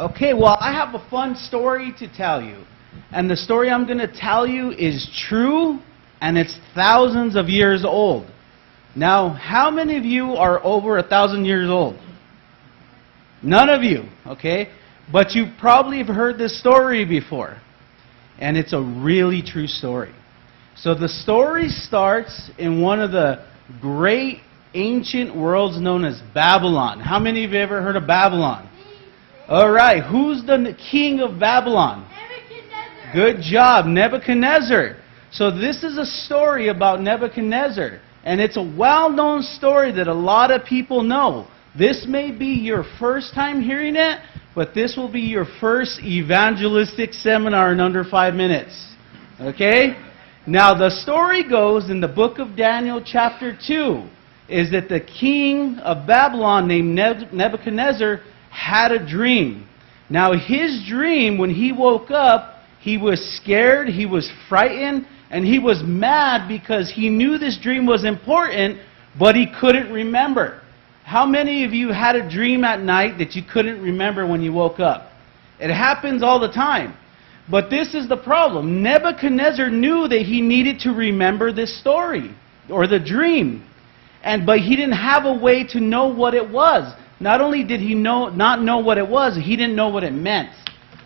Okay, well, I have a fun story to tell you. And the story I'm going to tell you is true, and it's thousands of years old. Now, how many of you are over 1,000 years old? None of you, okay? But you probably have heard this story before. And it's a really true story. So the story starts in one of the great ancient worlds known as Babylon. How many of you ever heard of Babylon? All right, who's the king of Babylon? Nebuchadnezzar. Good job, Nebuchadnezzar. So this is a story about Nebuchadnezzar. And it's a well-known story that a lot of people know. This may be your first time hearing it, but this will be your first evangelistic seminar in under 5 minutes. Okay? Now the story goes in the book of Daniel chapter 2 is that the king of Babylon named Nebuchadnezzar had a dream. Now his dream, when he woke up, he was scared, he was frightened, and he was mad because he knew this dream was important, but he couldn't remember. How many of you had a dream at night that you couldn't remember when you woke up? It happens all the time. But this is the problem. Nebuchadnezzar knew that he needed to remember this story, or the dream. But he didn't have a way to know what it was. Not only did he not know what it was, he didn't know what it meant.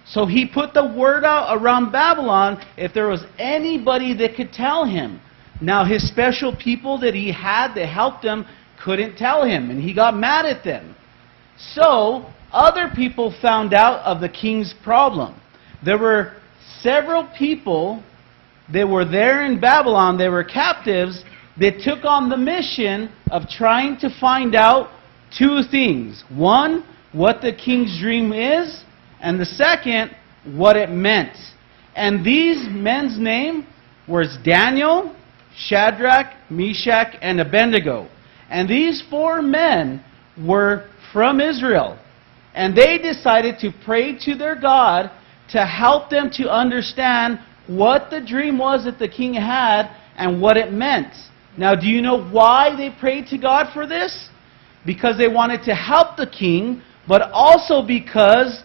So he put the word out around Babylon if there was anybody that could tell him. Now his special people that he had that helped him couldn't tell him, and he got mad at them. So other people found out of the king's problem. There were several people that were there in Babylon, they were captives, that took on the mission of trying to find out two things. One, what the king's dream is, and the second, what it meant. And these men's name was Daniel, Shadrach, Meshach, and Abednego. And these 4 men were from Israel. And they decided to pray to their God to help them to understand what the dream was that the king had and what it meant. Now, do you know why they prayed to God for this? Because they wanted to help the king, but also because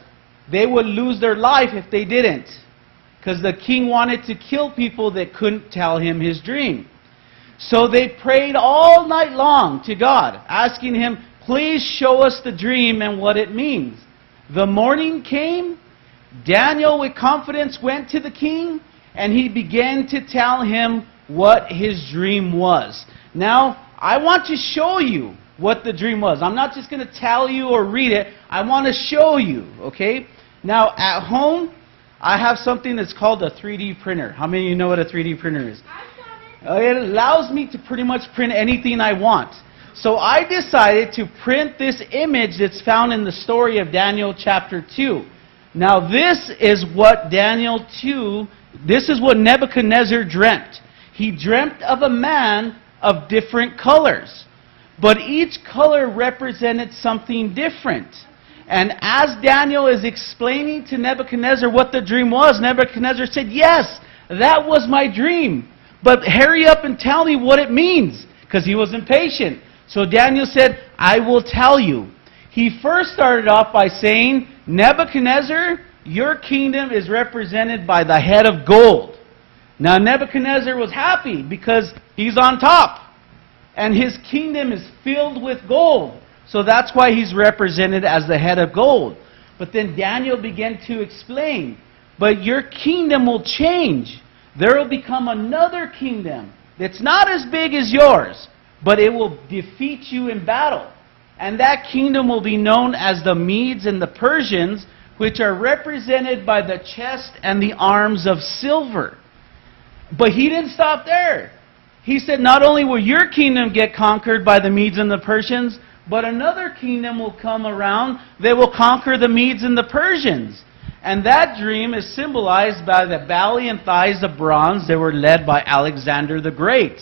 they would lose their life if they didn't. Because the king wanted to kill people that couldn't tell him his dream. So they prayed all night long to God, asking him, please show us the dream and what it means. The morning came, Daniel with confidence went to the king, and he began to tell him what his dream was. Now, I want to show you what the dream was. I'm not just going to tell you or read it. I want to show you, okay? Now, at home, I have something that's called a 3D printer. How many of you know what a 3D printer is? It allows me to pretty much print anything I want. So I decided to print this image that's found in the story of Daniel chapter 2. Now this is what this is what Nebuchadnezzar dreamt. He dreamt of a man of different colors. But each color represented something different. And as Daniel is explaining to Nebuchadnezzar what the dream was, Nebuchadnezzar said, yes, that was my dream. But hurry up and tell me what it means, because he was impatient. So Daniel said, I will tell you. He first started off by saying, Nebuchadnezzar, your kingdom is represented by the head of gold. Now Nebuchadnezzar was happy because he's on top. And his kingdom is filled with gold. So that's why he's represented as the head of gold. But then Daniel began to explain, but your kingdom will change. There will become another kingdom that's not as big as yours, but it will defeat you in battle. And that kingdom will be known as the Medes and the Persians, which are represented by the chest and the arms of silver. But he didn't stop there. He said, not only will your kingdom get conquered by the Medes and the Persians, but another kingdom will come around that will conquer the Medes and the Persians. And that dream is symbolized by the belly and thighs of bronze that were led by Alexander the Great.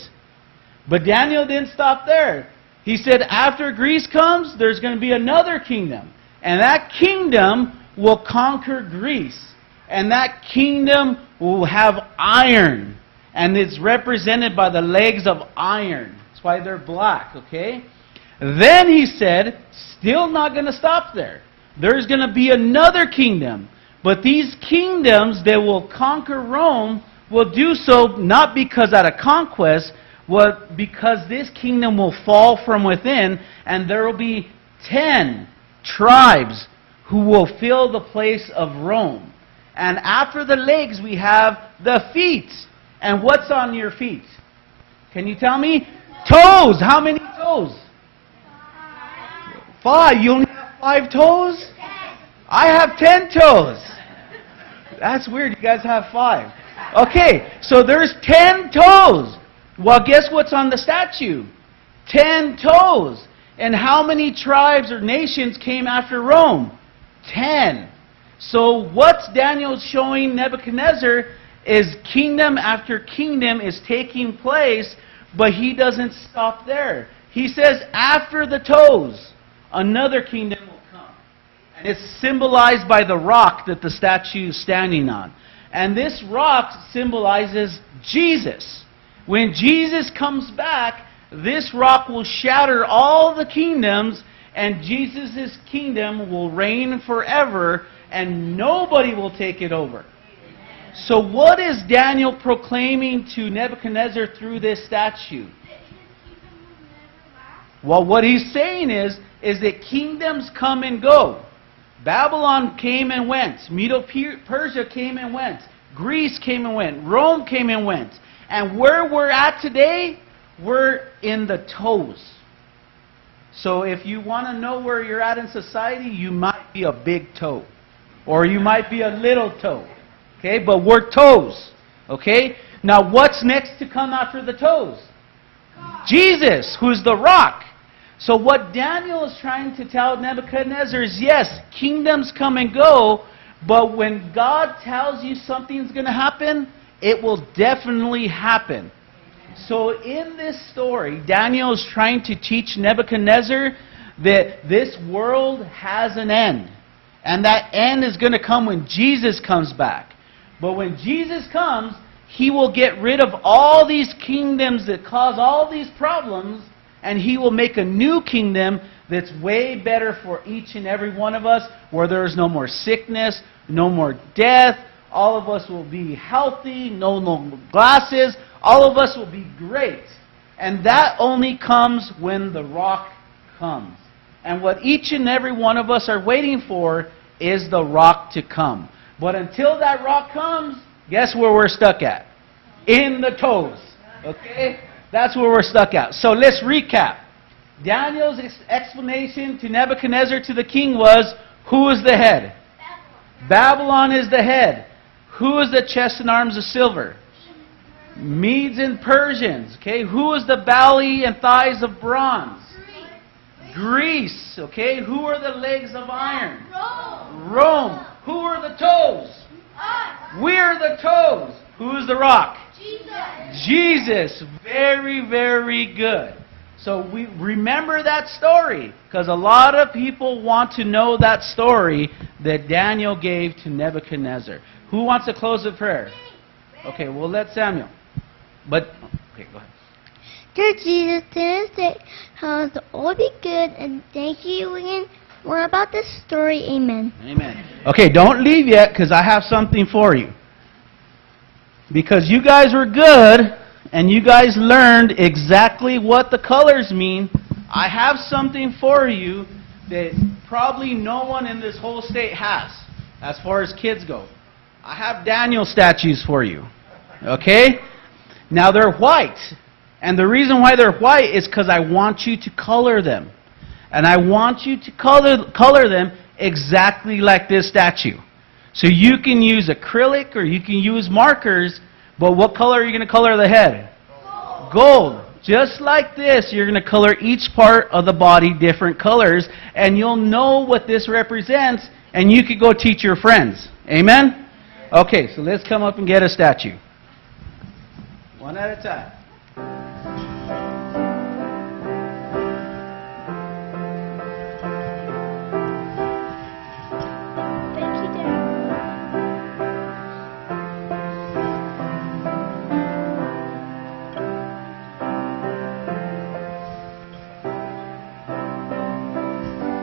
But Daniel didn't stop there. He said, after Greece comes, there's going to be another kingdom. And that kingdom will conquer Greece. And that kingdom will have iron. And it's represented by the legs of iron. That's why they're black, okay? Then he said, still not going to stop there. there's going to be another kingdom. But these kingdoms that will conquer Rome will do so not because out of conquest, but because this kingdom will fall from within, and there will be 10 tribes who will fill the place of Rome. And after the legs, we have the feet. And what's on your feet? Can you tell me? Toes. How many toes? 5. You only have 5 toes? I have 10 toes. That's weird. You guys have 5. Okay, so there's 10 toes. Well, guess what's on the statue? 10 toes. And how many tribes or nations came after Rome? 10. So what's Daniel showing Nebuchadnezzar is kingdom after kingdom is taking place, but he doesn't stop there. He says after the toes, another kingdom will come. And it's symbolized by the rock that the statue is standing on. And this rock symbolizes Jesus. When Jesus comes back, this rock will shatter all the kingdoms, and Jesus' kingdom will reign forever, and nobody will take it over. So what is Daniel proclaiming to Nebuchadnezzar through this statue? Well, what he's saying is that kingdoms come and go. Babylon came and went. Medo-Persia came and went. Greece came and went. Rome came and went. And where we're at today, we're in the toes. So if you want to know where you're at in society, you might be a big toe. Or you might be a little toe. Okay, but we're toes. Okay? Now what's next to come after the toes? Jesus, who's the rock. So what Daniel is trying to tell Nebuchadnezzar is, yes, kingdoms come and go, but when God tells you something's going to happen, it will definitely happen. So in this story, Daniel is trying to teach Nebuchadnezzar that this world has an end. And that end is going to come when Jesus comes back. But when Jesus comes, He will get rid of all these kingdoms that cause all these problems, and He will make a new kingdom that's way better for each and every one of us, where there is no more sickness, no more death, all of us will be healthy, no glasses, all of us will be great. And that only comes when the rock comes. And what each and every one of us are waiting for is the rock to come. But until that rock comes, guess where we're stuck at? In the toes. Okay? That's where we're stuck at. So let's recap. Daniel's explanation to Nebuchadnezzar, to the king, was, who is the head? Babylon is the head. Who is the chest and arms of silver? Medes and Persians. Okay? Who is the belly and thighs of bronze? Greece. Okay? Who are the legs of iron? Rome. Who are the toes? We're the toes. Who's the rock? Jesus. Very, very good. So we remember that story, because a lot of people want to know that story that Daniel gave to Nebuchadnezzar. Who wants to close the prayer? Okay, we'll let Samuel. But, okay, go ahead. Dear Jesus, to this how the all be good, and thank you again. More about this story. Amen. Amen. Okay, don't leave yet, because I have something for you. Because you guys were good, and you guys learned exactly what the colors mean, I have something for you that probably no one in this whole state has, as far as kids go. I have Daniel statues for you. Okay? Now they're white. And the reason why they're white is because I want you to color them. And I want you to color them exactly like this statue. So you can use acrylic or you can use markers, but what color are you going to color the head? Gold. Just like this, you're going to color each part of the body different colors, and you'll know what this represents, and you could go teach your friends. Amen? Okay, so let's come up and get a statue. One at a time.